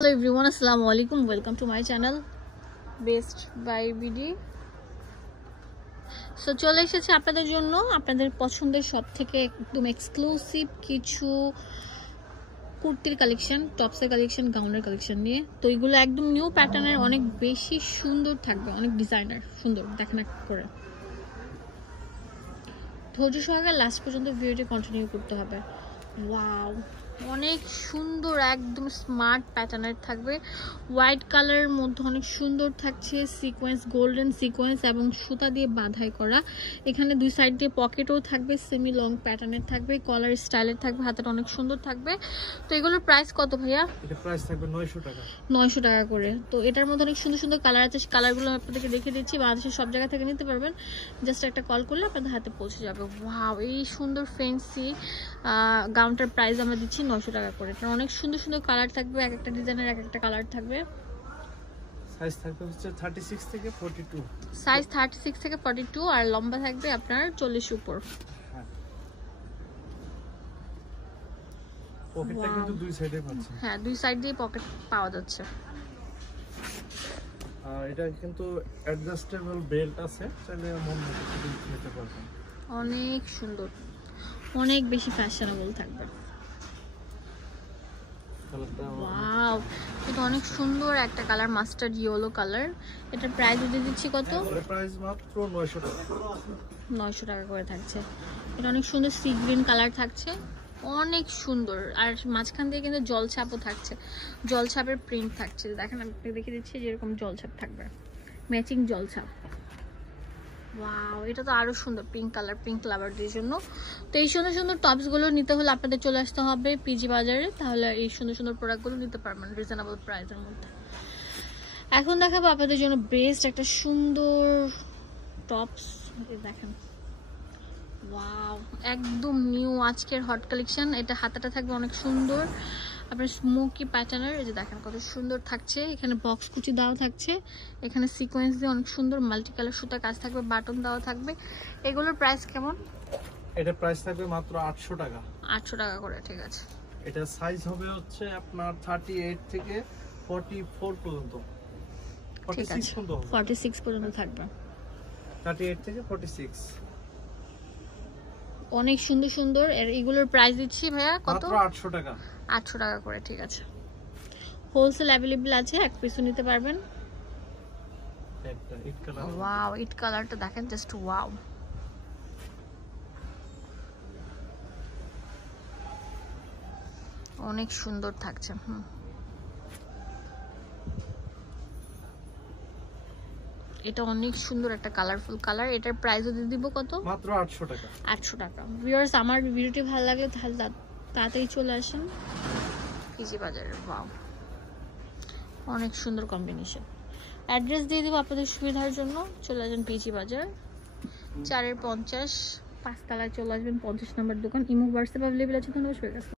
Hello everyone, assalamu alaikum. Welcome to my channel Best by BD. So চলে এসেছে আপনাদের জন্য আপনাদের পছন্দের সব থেকে একদম এক্সক্লুসিভ কিছু কুর্তির কালেকশন, টপসের কালেকশন, গাউনের কালেকশন নিয়ে। তো এগুলো একদম নিউ প্যাটার্নের, অনেক বেশি সুন্দর থাকবে, অনেক ডিজাইনার সুন্দর। দেখেন করে ধৈর্য সহকারে লাস্ট পর্যন্ত ভিডিওটি কন্টিনিউ করতে হবে। ওয়াও, অনেক সুন্দর, একদম স্মার্ট প্যাটার্নের থাকবে। হোয়াইট কালারের মধ্যে অনেক সুন্দর থাকছে, সিকোয়েন্স, গোল্ডেন সিকোয়েন্স এবং সুতা দিয়ে বাঁধাই করা। এখানে দুই সাইড দিয়ে পকেটও থাকবে, সেমি লং প্যাটার্নের থাকবে, কলার স্টাইলের থাকবে, হাতাটা অনেক সুন্দর থাকবে। তো এগুলোর প্রাইস কত ভাইয়া? এটা প্রাইস থাকবে 900 টাকা। 900 টাকা করে। তো এটার মধ্যে অনেক সুন্দর সুন্দর কালার আছে, কালারগুলো আপনাদেরকে দেখে দিচ্ছি। বাংলাদেশের সব জায়গা থেকে নিতে পারবেন, জাস্ট একটা কল করলে আপনাদের হাতে পৌঁছে যাবে। ওয়াও, এই সুন্দর ফ্যান্সি গাউনটার প্রাইস আমরা দিচ্ছি 900 টাকা করে। এটা অনেক সুন্দর সুন্দর কালার থাকবে, এক একটা ডিজাইনের এক একটা কালার থাকবে। সাইজ থাকবে হচ্ছে 36 থেকে 42। সাইজ 36 থেকে 42 আর লম্বা থাকবে আপনার 40 উপর। পকেটটা কিন্তু দুই সাইডে পাচ্ছেন। হ্যাঁ, দুই সাইড দিয়ে পকেট পাওয়া যাচ্ছে। আর এটা কিন্তু অ্যাডজাস্টেবল বেল্ট আছে, চাইলে মন মতো নিতে পারবেন। অনেক সুন্দর, অনেক বেশি ফ্যাশনেবল থাকবে। ওয়াও, এটা অনেক সুন্দর একটা কালার, মাস্টার্ড ইয়েলো কালার। এটার প্রাইস দিয়ে দিচ্ছি কত? এর প্রাইস মাত্র 900 টাকা। 900 টাকা করে থাকছে। এটা অনেক সুন্দর সি গ্রিন কালার থাকছে, অনেক সুন্দর। আর মাঝখান দিয়ে কিন্তু জলছাপও থাকছে, জলছাপের প্রিন্ট থাকছে। দেখেন আমি দেখিয়ে দিচ্ছি, যেরকম জলছাপ থাকবে, ম্যাচিং জলছাপ। ওয়াও, এটা তো আরো সুন্দর, পিঙ্ক কালার, পিঙ্ক লাভারদের জন্য। তো এই সুন্দর সুন্দর টপসগুলো নিতে হলে আপনাদের চলে আসতে হবে পিজি বাজারে, তাহলে এই সুন্দর সুন্দর প্রোডাক্টগুলো নিতে পারবেন রিজনেবল প্রাইসের মধ্যে। এখন দেখাবো আপনাদের জন্য বেস্ট একটা সুন্দর টপস। দেখেন, ওয়াও, একদম নিউ আজকের হট কালেকশন। এটা হাতাটা থাকবে অনেক সুন্দর, আপনার স্মোকি প্যাটার্নের। এই যে দেখেন কত সুন্দর থাকছে। এখানে বক্স কুচি দেওয়া থাকছে, এখানে সিকোয়েন্স দিয়ে অনেক সুন্দর মাল্টি কালার সুতা কাজ থাকবে, বাটন দেওয়া থাকবে। এগুলোর প্রাইস কেমন? এটা প্রাইস থাকবে মাত্র 800 টাকা। 800 টাকা করে, ঠিক আছে। এটা সাইজ হবে হচ্ছে আপনার 38 থেকে 44 পর্যন্ত। ঠিক আছে, 46 পর্যন্ত থাকবে। 38 থেকে 46। অনেক সুন্দর সুন্দর। এগুলোর প্রাইস দিচ্ছি ভাইয়া কত? মাত্র 800 টাকা। 800 টাকা করে, ঠিক আছে। হোলসেল অ্যাভেলেবল আছে, এক পিসও নিতে পারবেন। একটা ইট কালার। ওয়াও, ইট কালারটা দেখেন, জাস্ট ওয়াও। অনেক সুন্দর থাকছে। এটা অনেক সুন্দর একটা কালারফুল কালার। এটার প্রাইসও দিয়ে দিব কত? মাত্র 800 টাকা। 800 টাকা। ভিউয়ার্স, আমার ভিডিওটি ভালো লাগলে তাহলে তাড়াতাড়ি চলে আসেন পিজি বাজারে। ওয়াও, অনেক সুন্দর কম্বিনেশন। অ্যাড্রেস দিয়ে দিব আপনাদের সুবিধার জন্য। চলে আসবেন পিজি বাজার 4-50 5 তলায় চলে আসবেন, 50 নম্বর দোকান। ইমো হোয়াটসঅ্যাপ অ্যাভেলেবল আছে। ধন্যবাদ।